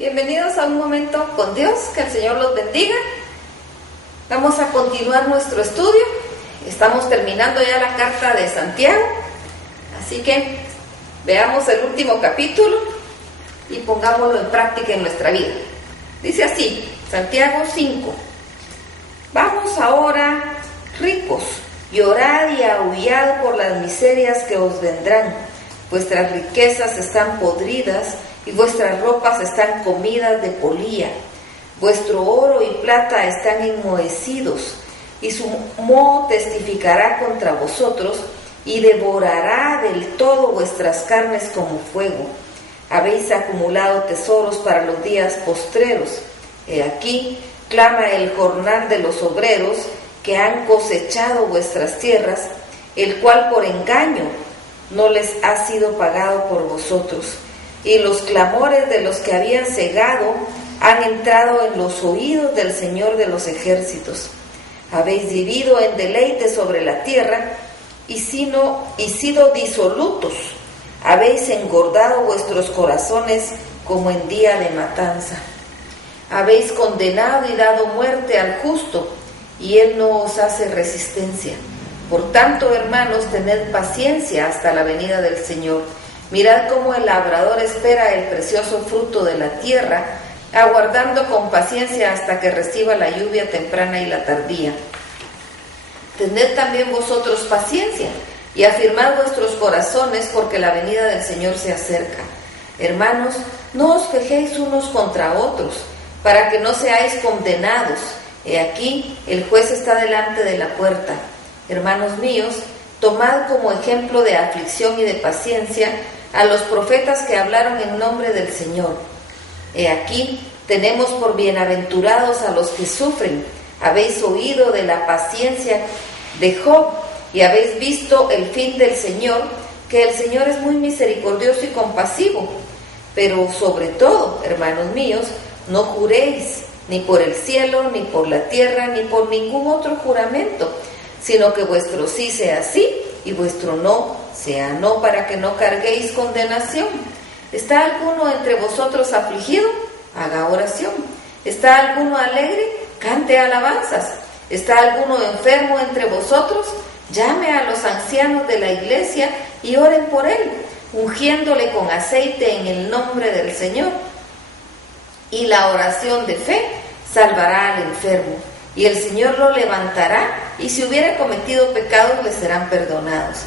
Bienvenidos a un momento con Dios, que el Señor los bendiga. Vamos a continuar nuestro estudio. Estamos terminando ya la carta de Santiago, así que veamos el último capítulo y pongámoslo en práctica en nuestra vida. Dice así, Santiago 5: Vamos ahora, ricos, llorad y aullad por las miserias que os vendrán. Vuestras riquezas están podridas y vuestras ropas están comidas de polilla. Vuestro oro y plata están enmohecidos, y su moho testificará contra vosotros, y devorará del todo vuestras carnes como fuego. Habéis acumulado tesoros para los días postreros. He aquí, clama el jornal de los obreros que han cosechado vuestras tierras, el cual por engaño no les ha sido pagado por vosotros. Y los clamores de los que habían cegado han entrado en los oídos del Señor de los ejércitos. Habéis vivido en deleite sobre la tierra y sido disolutos. Habéis engordado vuestros corazones como en día de matanza. Habéis condenado y dado muerte al justo, y él no os hace resistencia. Por tanto, hermanos, tened paciencia hasta la venida del Señor. Mirad cómo el labrador espera el precioso fruto de la tierra, aguardando con paciencia hasta que reciba la lluvia temprana y la tardía. Tened también vosotros paciencia y afirmad vuestros corazones, porque la venida del Señor se acerca. Hermanos, no os quejéis unos contra otros, para que no seáis condenados. He aquí, el juez está delante de la puerta. Hermanos míos, tomad como ejemplo de aflicción y de paciencia a los profetas que hablaron en nombre del Señor. He aquí, tenemos por bienaventurados a los que sufren. Habéis oído de la paciencia de Job y habéis visto el fin del Señor, que el Señor es muy misericordioso y compasivo. Pero sobre todo, hermanos míos, no juréis ni por el cielo, ni por la tierra, ni por ningún otro juramento, sino que vuestro sí sea sí y vuestro no sea no, para que no carguéis condenación. ¿Está alguno entre vosotros afligido? Haga oración. ¿Está alguno alegre? Cante alabanzas. ¿Está alguno enfermo entre vosotros? Llame a los ancianos de la iglesia y oren por él, ungiéndole con aceite en el nombre del Señor. Y la oración de fe salvará al enfermo, y el Señor lo levantará, y si hubiere cometido pecados le serán perdonados.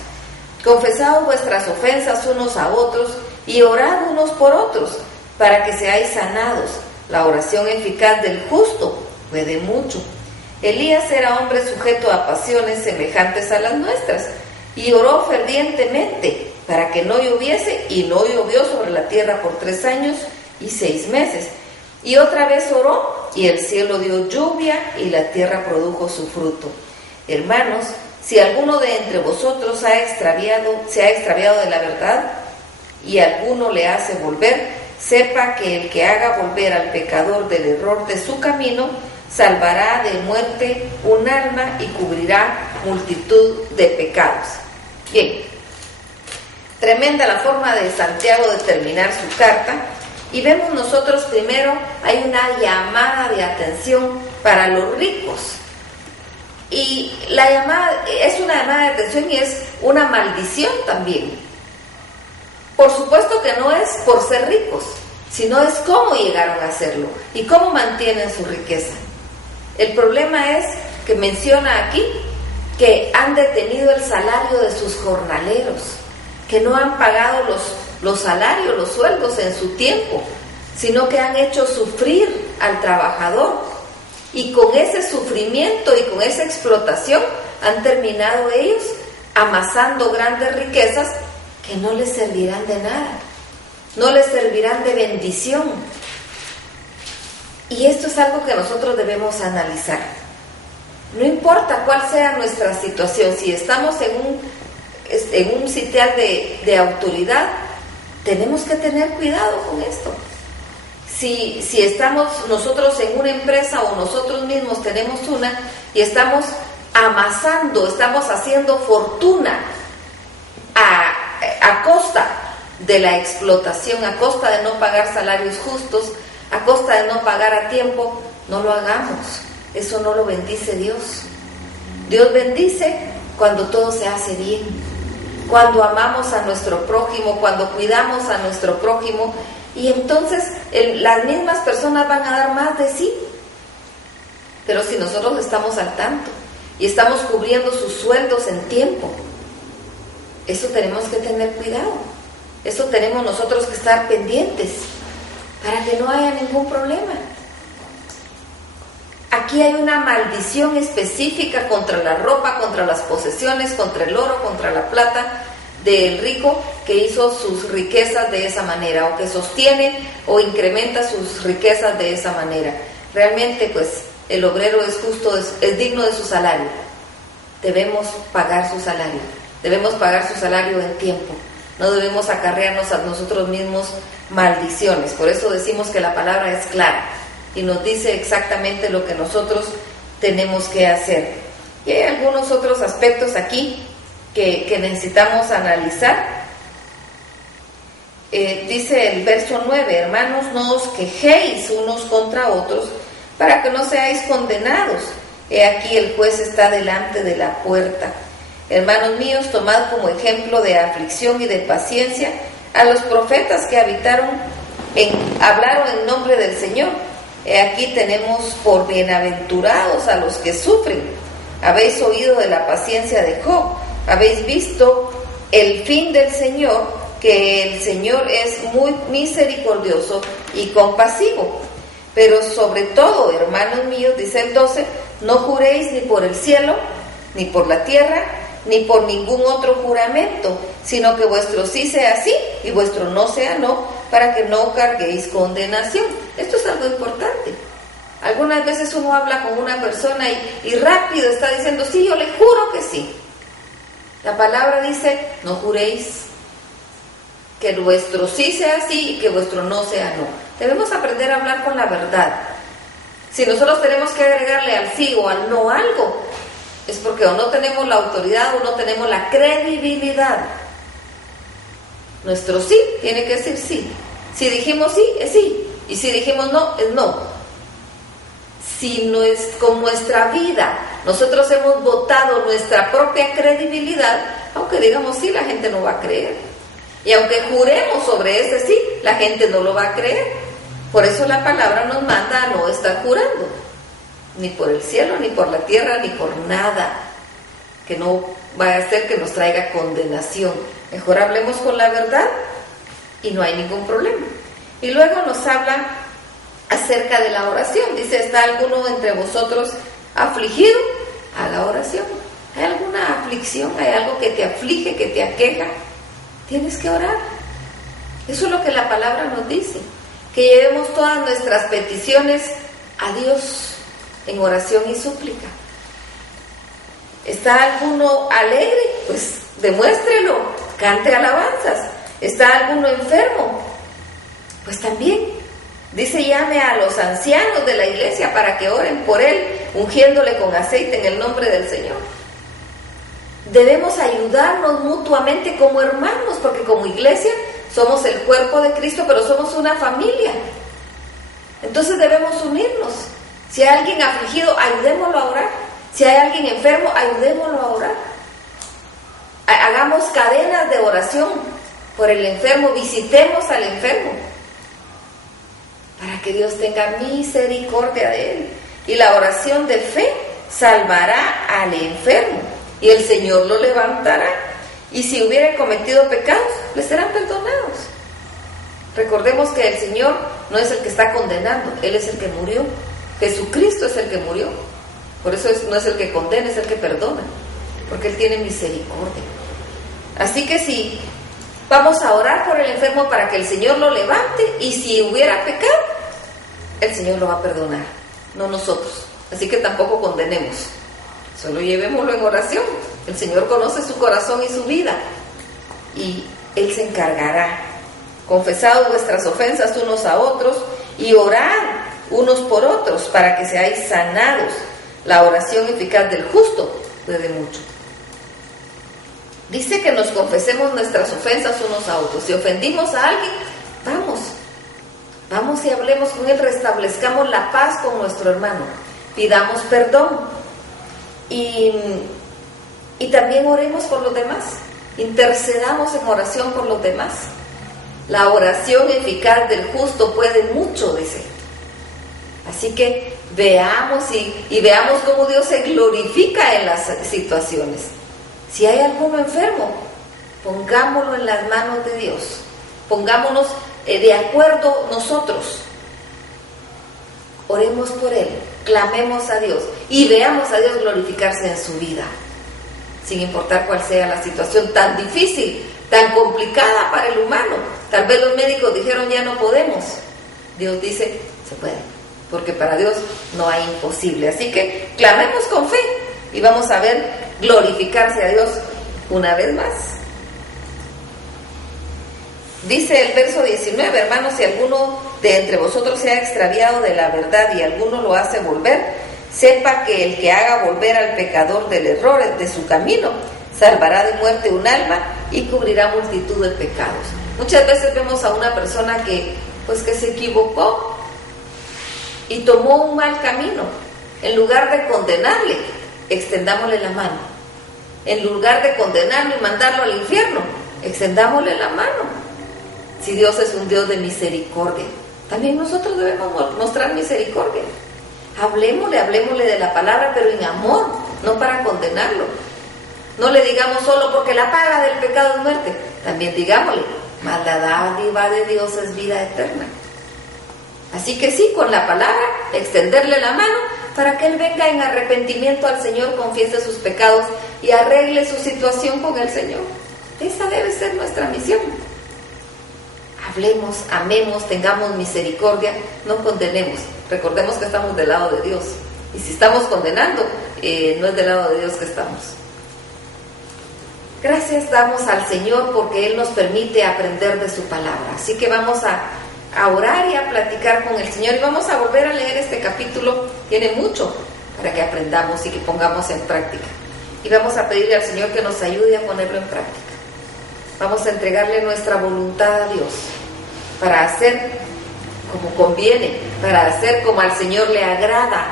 Confesad vuestras ofensas unos a otros, y orad unos por otros, para que seáis sanados. La oración eficaz del justo puede mucho. Elías era hombre sujeto a pasiones semejantes a las nuestras, y oró fervientemente para que no lloviese, y no llovió sobre la tierra por 3 años y 6 meses. Y otra vez oró, y el cielo dio lluvia, y la tierra produjo su fruto. Hermanos, si alguno de entre vosotros se ha extraviado de la verdad, y alguno le hace volver, sepa que el que haga volver al pecador del error de su camino, salvará de muerte un alma y cubrirá multitud de pecados. Bien, tremenda la forma de Santiago de terminar su carta. Y vemos nosotros primero, hay una llamada de atención para los ricos. Y la llamada es una llamada de atención y es una maldición también. Por supuesto que no es por ser ricos, sino es cómo llegaron a hacerlo y cómo mantienen su riqueza. El problema es que menciona aquí que han detenido el salario de sus jornaleros, que no han pagado los salarios, los sueldos en su tiempo, sino que han hecho sufrir al trabajador, y con ese sufrimiento y con esa explotación han terminado ellos amasando grandes riquezas que no les servirán de nada, no les servirán de bendición. Y esto es algo que nosotros debemos analizar. No importa cuál sea nuestra situación, si estamos en un sitial de autoridad, tenemos que tener cuidado con esto. Si estamos nosotros en una empresa o nosotros mismos tenemos una y estamos amasando, estamos haciendo fortuna a costa de la explotación, a costa de no pagar salarios justos, a costa de no pagar a tiempo, no lo hagamos. Eso no lo bendice Dios. Dios bendice cuando todo se hace bien, cuando amamos a nuestro prójimo, cuando cuidamos a nuestro prójimo, y entonces las mismas personas van a dar más de sí. Pero si nosotros estamos al tanto y estamos cubriendo sus sueldos en tiempo, eso tenemos que tener cuidado. Eso tenemos nosotros que estar pendientes para que no haya ningún problema. Aquí hay una maldición específica contra la ropa, contra las posesiones, contra el oro, contra la plata del rico que hizo sus riquezas de esa manera, o que sostiene o incrementa sus riquezas de esa manera. Realmente, pues, el obrero es justo, es digno de su salario. Debemos pagar su salario. Debemos pagar su salario en tiempo. No debemos acarrearnos a nosotros mismos maldiciones. Por eso decimos que la palabra es clara y nos dice exactamente lo que nosotros tenemos que hacer. Y hay algunos otros aspectos aquí que necesitamos analizar. Dice el verso 9: hermanos, no os quejéis unos contra otros, para que no seáis condenados. He aquí el juez está delante de la puerta. Hermanos míos, tomad como ejemplo de aflicción y de paciencia a los profetas que hablaron en nombre del Señor. He aquí tenemos por bienaventurados a los que sufren. Habéis oído de la paciencia de Job, habéis visto el fin del Señor, que el Señor es muy misericordioso y compasivo. Pero sobre todo, hermanos míos, dice el 12, no juréis ni por el cielo, ni por la tierra, ni por ningún otro juramento, sino que vuestro sí sea sí y vuestro no sea no, para que no carguéis condenación. Esto es algo importante. Algunas veces uno habla con una persona y rápido está diciendo, sí, yo le juro que sí. La palabra dice, no juréis, que vuestro sí sea sí y que vuestro no sea no. Debemos aprender a hablar con la verdad. Si nosotros tenemos que agregarle al sí o al no algo, es porque o no tenemos la autoridad o no tenemos la credibilidad. Nuestro sí tiene que decir sí. Si dijimos sí, es sí. Y si dijimos no, es no. Si no es con nuestra vida nosotros hemos votado nuestra propia credibilidad, aunque digamos sí, la gente no va a creer. Y aunque juremos sobre ese sí, la gente no lo va a creer. Por eso la palabra nos manda a no estar jurando, ni por el cielo, ni por la tierra, ni por nada, que no vaya a ser que nos traiga condenación. Mejor hablemos con la verdad y no hay ningún problema. Y luego nos habla acerca de la oración. Dice, ¿está alguno entre vosotros afligido? Haga oración. ¿Hay alguna aflicción? ¿Hay algo que te aflige, que te aqueja? Tienes que orar. Eso es lo que la palabra nos dice, que llevemos todas nuestras peticiones a Dios en oración y súplica. ¿Está alguno alegre? Pues demuéstrelo, cante alabanzas. ¿Está alguno enfermo? Pues también. Dice, llame a los ancianos de la iglesia para que oren por él, ungiéndole con aceite en el nombre del Señor. Debemos ayudarnos mutuamente como hermanos, porque como iglesia somos el cuerpo de Cristo, pero somos una familia. Entonces debemos unirnos. Si hay alguien afligido, ayudémoslo a orar. Si hay alguien enfermo, ayudémoslo a orar. Hagamos cadenas de oración por el enfermo, visitemos al enfermo, para que Dios tenga misericordia de él. Y la oración de fe salvará al enfermo, y el Señor lo levantará. Y si hubiera cometido pecados, le serán perdonados. Recordemos que el Señor no es el que está condenando, Él es el que murió. Jesucristo es el que murió. Por eso no es el que condena, es el que perdona, porque Él tiene misericordia. Así que si vamos a orar por el enfermo para que el Señor lo levante, y si hubiera pecado, el Señor lo va a perdonar, no nosotros. Así que tampoco condenemos, solo llevémoslo en oración. El Señor conoce su corazón y su vida, y Él se encargará. Confesad vuestras ofensas unos a otros y orad unos por otros para que seáis sanados. La oración eficaz del justo puede mucho. Dice que nos confesemos nuestras ofensas unos a otros. Si ofendimos a alguien, Vamos y hablemos con Él, restablezcamos la paz con nuestro hermano, pidamos perdón y también oremos por los demás, intercedamos en oración por los demás. La oración eficaz del justo puede mucho, dice. Así que veamos y veamos cómo Dios se glorifica en las situaciones. Si hay alguno enfermo, pongámoslo en las manos de Dios. Pongámonos de acuerdo nosotros. Oremos por él, clamemos a Dios y veamos a Dios glorificarse en su vida, sin importar cuál sea la situación tan difícil, tan complicada para el humano. Tal vez los médicos dijeron ya no podemos. Dios dice, se puede, porque para Dios no hay imposible. Así que clamemos con fe y vamos a ver glorificarse a Dios una vez más. Dice el verso 19, hermanos, si alguno de entre vosotros se ha extraviado de la verdad y alguno lo hace volver, sepa que el que haga volver al pecador del error de su camino, salvará de muerte un alma y cubrirá multitud de pecados. Muchas veces vemos a una persona que se equivocó y tomó un mal camino. En lugar de condenarle, extendámosle la mano. En lugar de condenarlo y mandarlo al infierno, extendámosle la mano. Si Dios es un Dios de misericordia, también nosotros debemos mostrar misericordia. Hablemosle de la palabra, pero en amor, no para condenarlo. No le digamos solo porque la paga del pecado es muerte. También digámosle, mas la dádiva de Dios es vida eterna. Así que sí, con la palabra, extenderle la mano para que él venga en arrepentimiento al Señor, confiese sus pecados y arregle su situación con el Señor. Esa debe ser nuestra misión. Hablemos, amemos, tengamos misericordia, no condenemos. Recordemos que estamos del lado de Dios. Y si estamos condenando, no es del lado de Dios que estamos. Gracias damos al Señor porque Él nos permite aprender de su palabra. Así que vamos a orar y a platicar con el Señor. Y vamos a volver a leer este capítulo. Tiene mucho para que aprendamos y que pongamos en práctica. Y vamos a pedirle al Señor que nos ayude a ponerlo en práctica. Vamos a entregarle nuestra voluntad a Dios para hacer como conviene, para hacer como al Señor le agrada,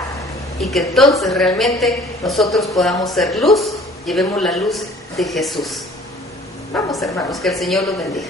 y que entonces realmente nosotros podamos ser luz, llevemos la luz de Jesús. Vamos, hermanos, que el Señor los bendiga.